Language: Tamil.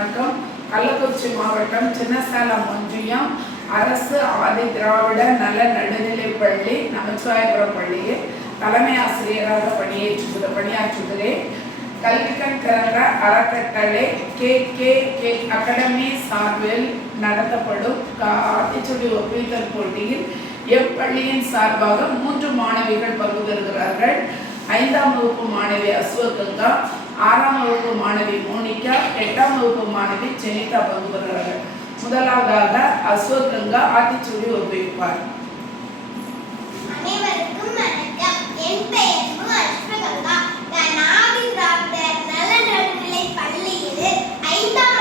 வணக்கம். கள்ளக்குறிச்சி மாவட்டம் சின்னசேலம் ஒன்றியம் அரசு ஆதி திராவிட நல நடுநிலைப்பள்ளி நமச்சிவாயபுரம் பள்ளியில் தலைமை ஆசிரியராக பணியாற்றுகிறேன். கல்விக்கண் திறந்த அறக்கட்டளை KK அகாடமி சார்பில் நடத்தப்படும் ஆத்திச்சூடி ஒப்பித்தல் போட்டியில் எப்பள்ளியின் சார்பாக 3 மாணவிகள் பங்கு பெறுகிறார்கள். 5ஆம் வகுப்பு மாணவி அஸ்வகங்கா, 6ஆம் வகுப்பு மாணவி மோனிகா, 8ஆம் வகுப்பு மாணவி ஜெனிதா பங்கு பெறுகிறார்கள். முதலாவதாக அஸ்வகங்கா ஆத்திச்சூடி ஒப்பிப்பார். அனைவருக்கும் வணக்கம். என் பெயர் அஸ்வகங்கா. நான் ஆதி திராவிட நல நடுநிலை பள்ளியில் 5ஆம்